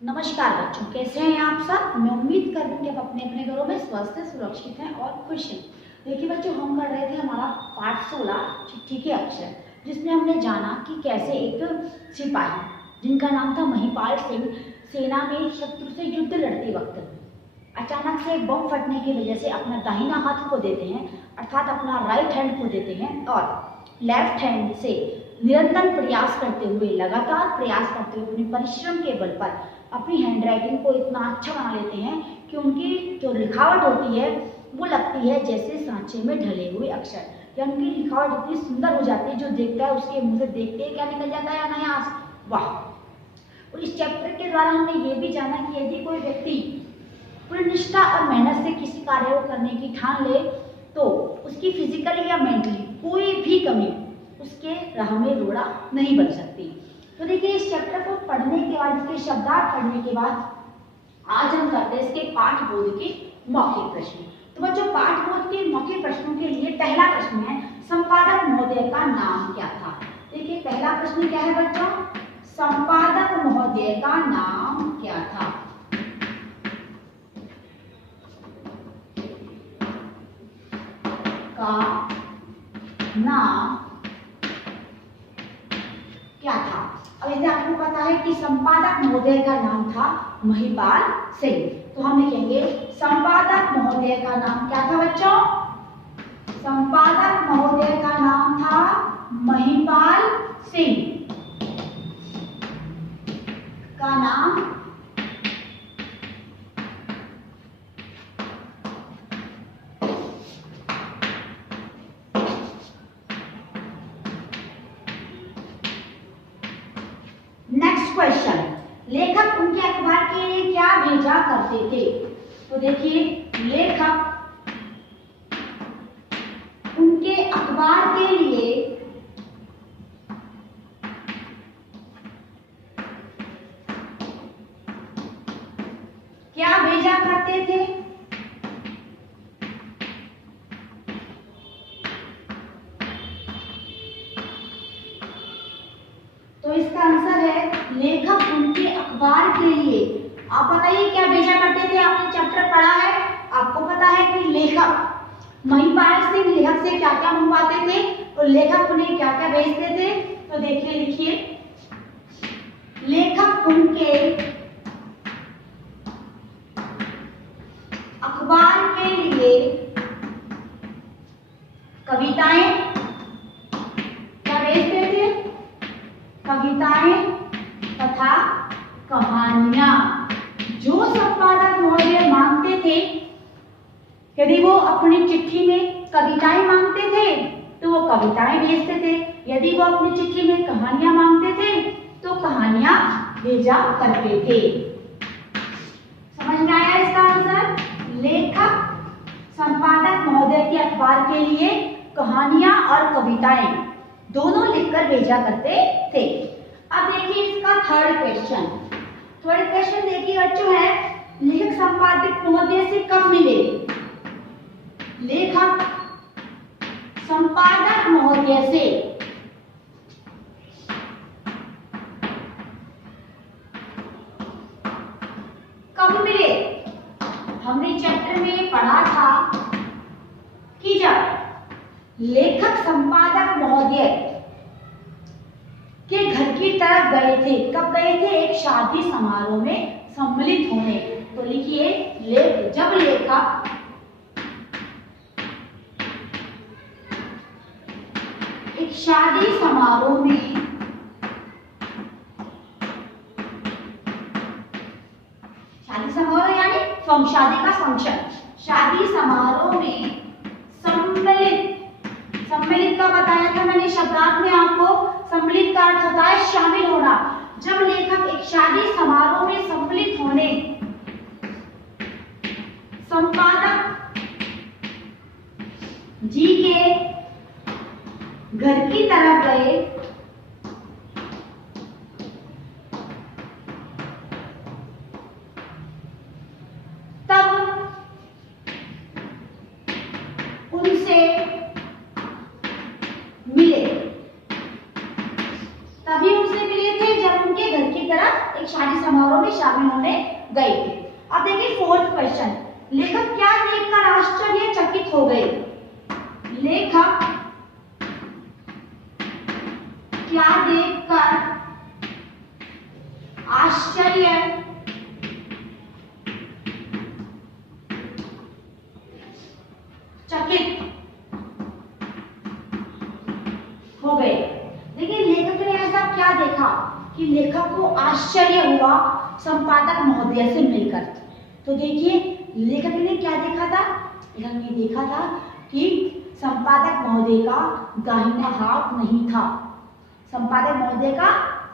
नमस्कार बच्चों, कैसे हैं आप सब। मैं उम्मीद कर रही हूँ कि आप अपने अपने घरों में स्वस्थ हैं, सुरक्षित हैं और खुश हैं। देखिए बच्चों, हम कर रहे थे हमारा पाठ 16 चिट्ठी के अक्षर, जिसमें हमने जाना कि कैसे एक सिपाही जिनका नाम था महिपाल सिंह सेना में शत्रु से युद्ध लड़ते वक्त अचानक से एक बम फटने की वजह से अपना दाहिना हाथ खो देते हैं, अर्थात अपना राइट हैंड खो देते हैं और लेफ्ट हैंड से निरंतर प्रयास करते हुए, लगातार प्रयास करते हुए अपने परिश्रम के बल पर अपनी हैंडराइटिंग को इतना अच्छा बना लेते हैं कि उनकी जो लिखावट होती है वो लगती है जैसे सांचे में ढले हुए अक्षर। या उनकी लिखावट इतनी सुंदर हो जाती है, जो देखता है उसके मुंह से देखते ही क्या निकल जाता है, अनायास वाह। और इस चैप्टर के द्वारा हमने ये भी जाना कि यदि कोई व्यक्ति पूरी निष्ठा और मेहनत से किसी कार्य को करने की ठान ले तो उसकी फिजिकली या मेंटली कोई भी कमी उसके राह में रोड़ा नहीं बन सकती। तो देखिए, इस चैप्टर को पढ़ने के बाद, इसके शब्दार्थ पढ़ने के बाद आज हम करते हैं इसके पाठ बोध के मौखिक प्रश्न। तो बच्चों, पाठ बोध के मौखिक प्रश्नों के लिए पहला प्रश्न है, संपादक महोदय का नाम क्या था। देखिए, पहला प्रश्न क्या है बच्चों, संपादक महोदय का नाम क्या था। का नाम क्या था। अब यदि आपको पता है कि संपादक महोदय का नाम था महिपाल सिंह, तो हम लिखेंगे संपादक महोदय का नाम क्या था बच्चों। संपादक महोदय का नाम था महिपाल सिंह का नाम नेक्स्ट क्वेश्चन, लेखक उनके अखबार के लिए क्या भेजा करते थे। तो देखिए, लेखक उनके अखबार के लिए क्या भेजा करते थे। तो इसका आंसर है लेखक उनके अखबार के लिए। आप बताइए क्या भेजा करते थे। आपने चैप्टर पढ़ा है, आपको पता है कि लेखक महिपाल सिंह लेखक से क्या क्या मंगवाते थे और लेखक उन्हें क्या क्या भेजते थे। तो देखिए, लिखिए, लेखक उनके अखबार के लिए कविताएं क्या भेजते थे, कविताएं तथा कहानियां। जो संपादक महोदय मांगते थे, यदि वो अपनी चिट्ठी में कविताएं मांगते थे तो वो कविताएं भेजते थे, यदि वो अपनी चिट्ठी में कहानियां मांगते थे तो कहानियां भेजा करते थे। समझ में आया इसका आंसर। लेखक संपादक महोदय के अखबार के लिए कहानियां और कविताएं दोनों लिखकर भेजा करते थे। अब देखिए इसका थर्ड क्वेश्चन। थर्ड क्वेश्चन देखिए बच्चों है, लेखक संपादक महोदय से कब मिले। लेखक संपादक महोदय से कब मिले। हमने चैप्टर में पढ़ा था कि जब लेखक संपादक महोदय के घर की तरफ गए थे। कब गए थे, एक शादी समारोह में सम्मिलित होने। तो लिखिए, जब लेखक एक शादी समारोह में शादी समारोह यानी शादी का फंक्शन, शादी समारोह में सम्मिलित का बताया था मैंने शब्दार्थ में आपको। सम्मिलित का अर्थ होता है शामिल होना। जब लेखक एक शादी समारोह में सम्मिलित होने संपादक जी के घर की तरफ गए तब उनसे मिले। तभी उनसे मिले थे जब उनके घर की तरफ एक शादी समारोह में शामिल होने गए थे। अब देखिए फोर्थ क्वेश्चन, लेखक क्या देखकर आश्चर्यचकित हो गए? लेखक क्या देखकर आश्चर्यचकित हो गए? देखिए लेखक ने ऐसा क्या देखा कि लेखक को आश्चर्य हुआ संपादक महोदय से मिलकर। तो देखिए लेखक ने क्या देखा था? लेखक ने देखा था कि संपादक महोदय का दाहिना हाथ नहीं था, संपादक महोदय का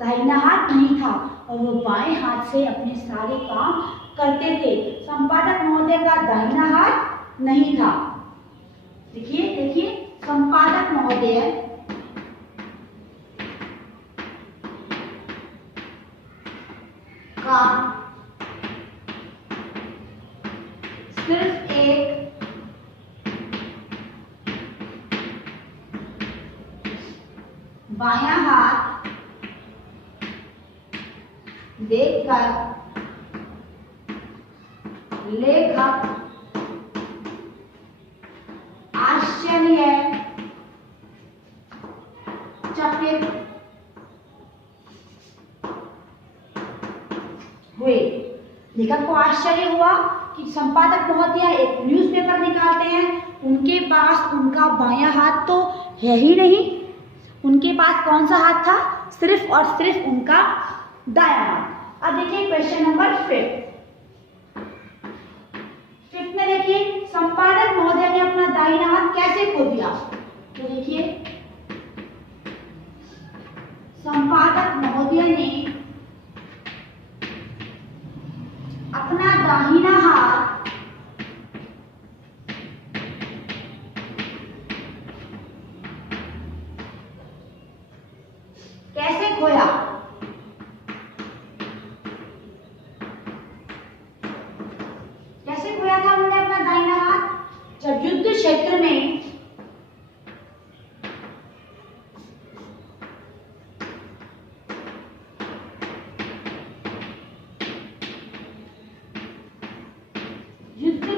दाहिना हाथ नहीं था और वो बाएं हाथ से अपने सारे काम करते थे। संपादक महोदय का दाहिना हाथ नहीं था। देखिए देखिए संपादक महोदय का सिर्फ एक बायां हाथ देखकर लेखक आश्चर्यचकित हुए। लेखक को आश्चर्य हुआ कि संपादक महोदय एक न्यूज़पेपर निकालते हैं, उनके पास उनका बायां हाथ तो है ही नहीं, उनके पास कौन सा हाथ था? सिर्फ और सिर्फ उनका दायां हाथ। अब देखिए क्वेश्चन नंबर 5 में देखिए संपादक महोदय ने अपना दाहिना हाथ कैसे खो दिया? तो देखिए संपादक महोदय ने अपना दाहिना हाथ कैसे खोया? कैसे खोया था उन्होंने अपना दाहिना हाथ? जब युद्ध क्षेत्र में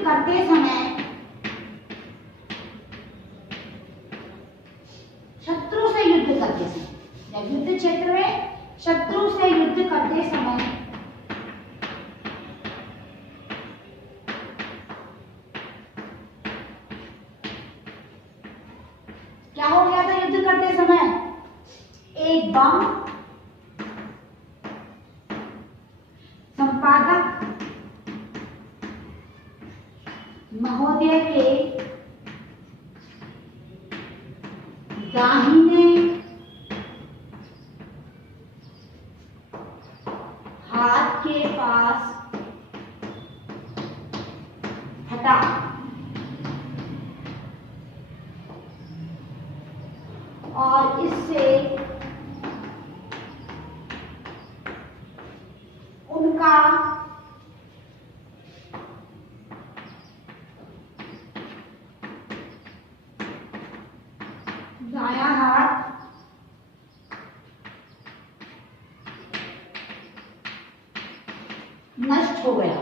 करते समय शत्रु से युद्ध करते समय, जब युद्ध क्षेत्र में शत्रु से युद्ध करते समय क्या हो गया था? युद्ध करते समय एक बम संपादक महोदय के दाहिने हाथ के पास फटा और इससे उनका दायां हाथ नष्ट हो गया।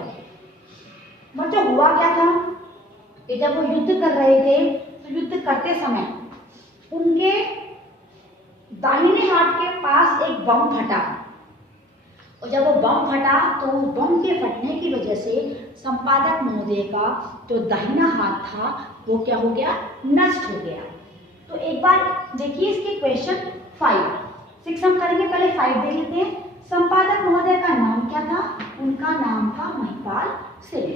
बच्चों हुआ क्या था कि जब वो युद्ध कर रहे थे तो युद्ध करते समय उनके दाहिने हाथ के पास एक बम फटा और जब वो बम फटा तो बम के फटने की वजह से संपादक महोदय का जो दाहिना हाथ था वो क्या हो गया? नष्ट हो गया। तो एक बार देखिए इसके क्वेश्चन 5 6 हम करेंगे, पहले 5 देख लेते हैं। संपादक महोदय का नाम क्या था? उनका नाम था महिपाल सिंह।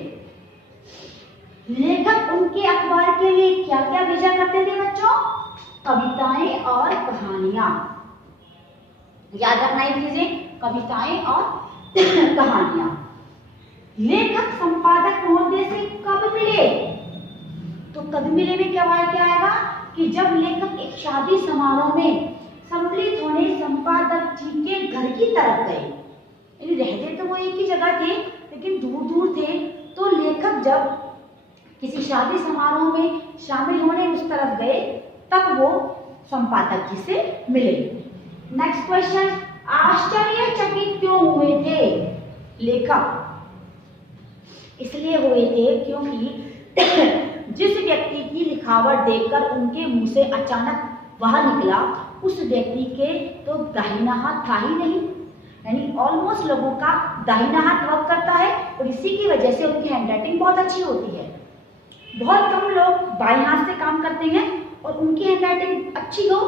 लेखक उनके अखबार के लिए क्या क्या भेजा करते थे बच्चों? कविताएं और कहानियां। याद रखना ये चीजें, कविताएं और कहानियां। लेखक संपादक महोदय से कब मिले? तो कब मिले में क्या आएगा कि जब लेखक एक शादी समारोह में सम्मिलित होने संपादक जी के घर की तरफ गए। यानी रहते तो वो एक ही जगह थे लेकिन दूर दूर थे, तो लेखक जब किसी शादी समारोह में शामिल होने उस तरफ गए तब वो संपादक जी से मिले। नेक्स्ट क्वेश्चन, आश्चर्यचकित क्यों लेखक इसलिए हुए थे क्योंकि जिस व्यक्ति की लिखावट देखकर उनके मुंह से अचानक वह निकला, उस व्यक्ति के तो दाहिना हाथ था ही नहीं, यानी ऑलमोस्ट लोगों का दाहिना हाथ वर्क करता है और इसी की वजह से उनकी हैंडराइटिंग बहुत अच्छी होती है। बहुत कम लोग बाएं हाथ से काम करते हैं और उनकी हैंडराइटिंग अच्छी हो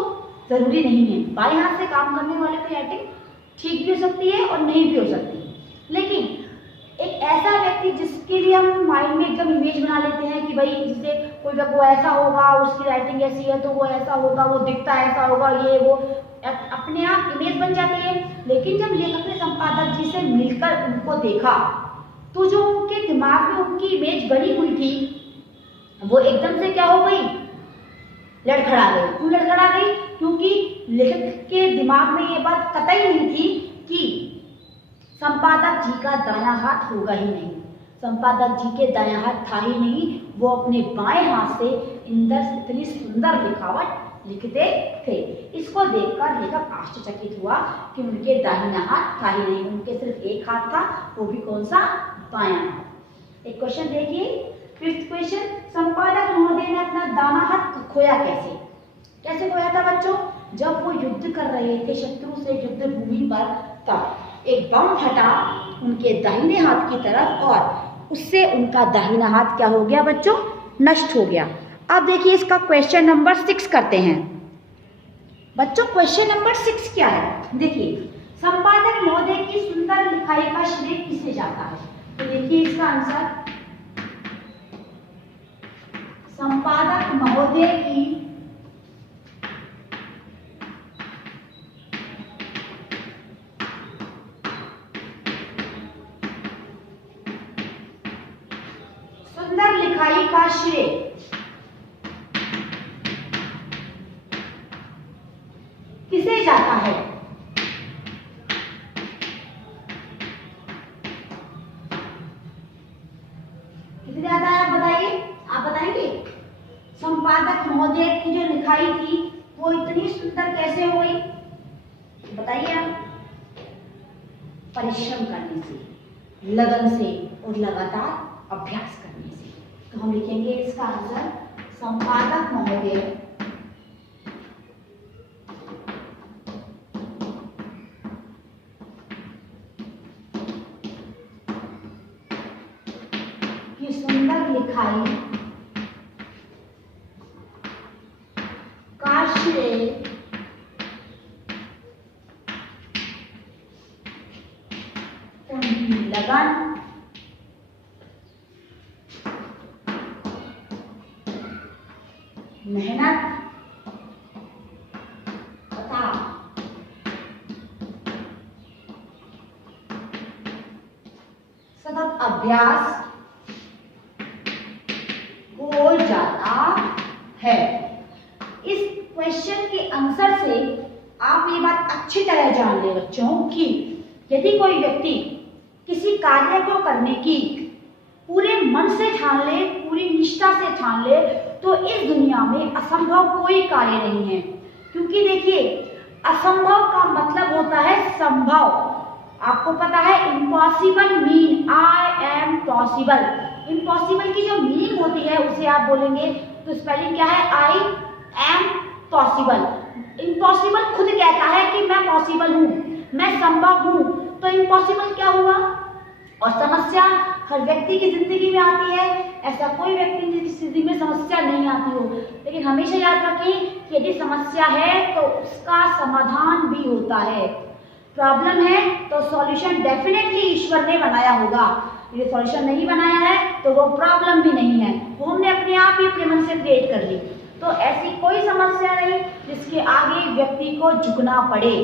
जरूरी नहीं है। बाएं हाथ से काम करने वाले की हैंडराइटिंग ठीक भी हो सकती है और नहीं भी हो सकती है, लेकिन एक ऐसा व्यक्ति जिसके लिए हम माइंड में एकदम इमेज बना लेते हैं कि भाई जिससे कोई वो ऐसा होगा, उसकी राइटिंग ऐसी है तो वो ऐसा होगा, वो दिखता ऐसा होगा, ये वो अपने आप इमेज बन जाती है। लेकिन जब लेखक ने संपादक जी से मिलकर उनको देखा तो जो उनके दिमाग में उनकी इमेज बनी हुई थी वो एकदम से क्या हो गई, लड़खड़ा गई। क्यों लड़खड़ा गई? क्योंकि लेखक के दिमाग में ये बात कतई नहीं थी कि संपादक जी का दायां हाथ होगा ही नहीं। संपादक जी के दायां हाथ था ही नहीं, वो अपने बाएं हाथ से इतनी सुंदर लिखावट लिखते थे। इसको देखकर लेखक आश्चर्यचकित हुआ कि उनके दाहिना हाथ था ही नहीं, उनके सिर्फ एक हाथ था, वो भी कौन सा, बायां हाथ। एक क्वेश्चन देखिए, 5th क्वेश्चन, संपादक महोदय ने अपना दाहिना हाथ खोया कैसे? कैसे खोया था बच्चों? जब वो युद्ध कर रहे थे शत्रु से युद्ध भूमि पर, तब एक बम फटा उनके दाहिने हाथ की तरफ और उससे उनका दाहिना हाथ क्या हो गया बच्चों, नष्ट हो गया। अब देखिए इसका क्वेश्चन नंबर 6 करते हैं बच्चों। क्वेश्चन नंबर 6 क्या है? देखिए, संपादक महोदय की सुंदर लिखाई का श्रेय किसे जाता है? तो देखिए इसका आंसर, संपादक महोदय की सुंदर लिखाई का श्रेय किसे जाता है? किसे जाता है आप बताइए, आप बताएंगे? संपादक महोदय की जो लिखाई थी वो इतनी सुंदर कैसे हो गई, बताइए आप। परिश्रम करने से, लगन से और लगातार अभ्यास करने से। तो हम लिखेंगे इसका आंसर, संपादक महोदय की सुंदर लिखाई का श्रेय उनकी लगन मेहनत तथा सतत अभ्यास हो जाता है। इस क्वेश्चन के आंसर से आप ये बात अच्छी तरह जान ले बच्चों कि यदि कोई व्यक्ति किसी कार्य को करने की पूरे मन से ठान ले, पूरी निष्ठा से ठान ले, तो इस दुनिया में असंभव कोई कार्य नहीं है। क्योंकि देखिए, असंभव का मतलब होता है संभव। आपको पता है impossible mean I am possible. Impossible की जो मीनिंग होती है उसे आप बोलेंगे तो स्पेलिंग क्या है, आई एम पॉसिबल। इम्पॉसिबल खुद कहता है कि मैं पॉसिबल हूँ, मैं संभव हूँ, तो इम्पॉसिबल क्या हुआ। और समस्या हर व्यक्ति की जिंदगी में आती है, ऐसा कोई व्यक्ति जिसकी जिंदगी में समस्या नहीं आती हो। लेकिन हमेशा याद रखें कि यदि समस्या है तो उसका समाधान भी होता है। प्रॉब्लम है तो सॉल्यूशन डेफिनेटली ईश्वर ने बनाया होगा। यदि सॉल्यूशन नहीं बनाया है तो वो प्रॉब्लम भी नहीं है, वो हमने अपने आप ही अपने मन से क्रिएट कर ली। तो ऐसी कोई समस्या नहीं जिसके आगे व्यक्ति को झुकना पड़े।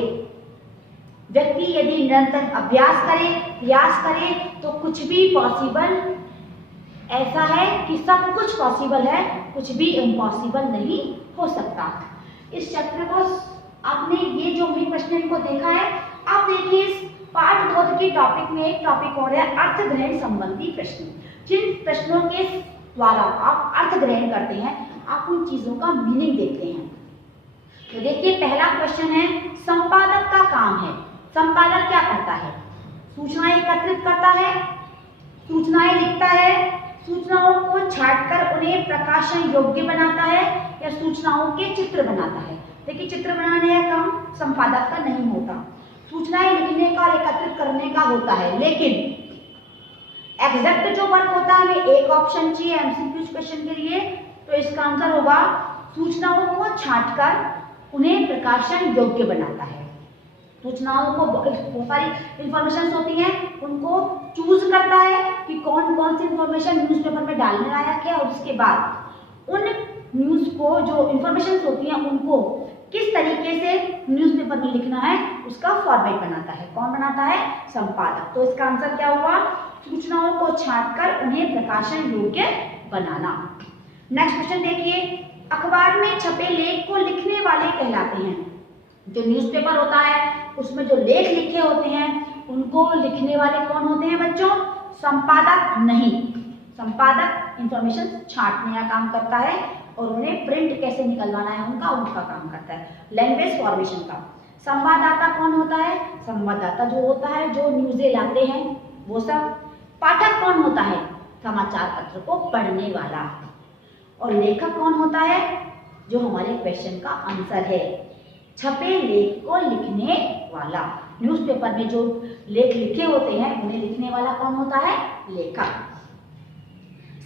व्यक्ति यदि निरंतर अभ्यास करे, प्रयास करे, तो कुछ भी पॉसिबल। ऐसा है कि सब कुछ पॉसिबल है, कुछ भी इम्पॉसिबल नहीं हो सकता। इस चैप्टर को आपने ये जो भी प्रश्न को देखा है, आप देखिए इस पार्ट 2 की टॉपिक में एक टॉपिक और है अर्थ ग्रहण संबंधी प्रश्न। जिन प्रश्नों के द्वारा आप अर्थ ग्रहण करते हैं, आप उन चीजों का मीनिंग देखते हैं। तो देखिए पहला क्वेश्चन है, संपादक का काम है। संपादक क्या करता है? सूचनाएं एकत्रित करता है, सूचनाएं लिखता है, सूचनाओं को छांटकर उन्हें प्रकाशन योग्य बनाता है, या सूचनाओं के चित्र बनाता है। देखिए चित्र बनाने का काम संपादक का नहीं होता, सूचनाएं लिखने का और एकत्रित करने का होता है। लेकिन एग्जैक्ट जो वर्क होता है, हमें एक ऑप्शन चाहिए एमसीक्यू क्वेश्चन के लिए, तो इसका आंसर होगा सूचनाओं को छांटकर उन्हें प्रकाशन योग्य बनाता है। सूचनाओं को बहुत सारी इंफॉर्मेशन होती हैं, उनको चूज करता है कि कौन कौन सी इंफॉर्मेशन न्यूज़पेपर में डालने लायक है, और उसके बाद उन न्यूज़ को जो इंफॉर्मेशन होती हैं उनको किस तरीके से न्यूज़पेपर में लिखना है उसका फॉर्मेट बनाता है। कौन बनाता है? संपादक। तो इसका आंसर क्या हुआ? सूचनाओं को छांटकर उन्हें प्रकाशन योग्य बनाना। नेक्स्ट क्वेश्चन देखिए, अखबार में छपे लेख को लिखने वाले कहलाते हैं। जो न्यूज़पेपर होता है उसमें जो लेख लिखे होते हैं उनको लिखने वाले कौन होते हैं बच्चों? संपादक नहीं। संपादक इंफॉर्मेशन छांटने का काम करता है और उन्हें प्रिंट कैसे निकलवाना है उनका काम करता है, लैंग्वेज फॉर्मेशन का। संवाददाता कौन होता है? संवाददाता जो होता है जो न्यूज़ें लाते हैं वो सब। पाठक कौन होता है? समाचार पत्र को पढ़ने वाला। और लेखक कौन होता है? जो हमारे क्वेश्चन का आंसर है, छपे लेख को लिखने वाला। न्यूज़पेपर में जो लेख लिखे होते हैं उन्हें लिखने वाला कौन होता है? लेखक।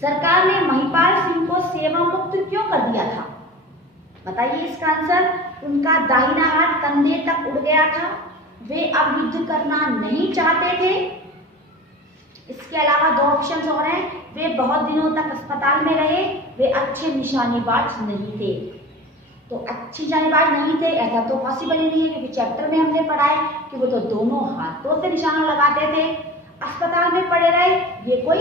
सरकार ने महिपाल सिंह को सेवा मुक्त क्यों कर दिया था? बताइए इसका आंसर। उनका दाहिना हाथ कंधे तक उड़ गया था, वे अब युद्ध करना नहीं चाहते थे। इसके अलावा दो ऑप्शन और हैं, वे बहुत दिनों तक अस्पताल में रहे, वे अच्छे निशानेबाज नहीं थे। तो अच्छी निशानेबाज नहीं थे ऐसा तो पॉसिबल ही नहीं है, क्योंकि चैप्टर में हमने पढ़ा है कि वो तो दोनों हाथों से निशाना लगाते थे। अस्पताल में पड़े रहे, ये कोई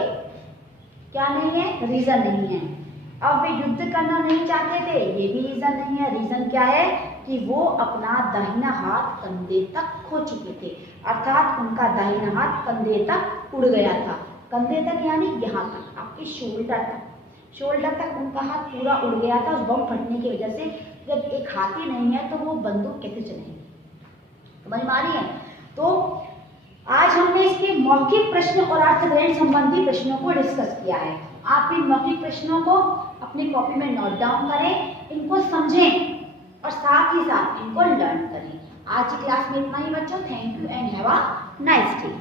क्या नहीं है? रीजन नहीं है। अब वे युद्ध करना नहीं चाहते थे, ये भी रीजन नहीं है। रीजन क्या है? कि वो अपना दाहिना हाथ कंधे तक खो चुके थे, अर्थात उनका दाहिना हाथ कंधे तक उड़ गया था। कंधे तक यानी यहाँ तक, आपके शोल्डर तक। शोल्डर तक उनका हाथ पूरा उड़ गया था उस बम फटने की वजह से। जब एक हाथ ही नहीं है तो वो बंदूक कैसे चलेगी? समझ में आ रही है? तो आज हमने इसके मौखिक प्रश्न और अर्थग्रहण संबंधी प्रश्नों को डिस्कस किया है। आप इन मौखिक प्रश्नों को अपनी कॉपी में नोट डाउन करें, इनको समझें और साथ ही साथ इनको लर्न करें। आज की क्लास में इतना ही बच्चों। Thank you and have a nice day.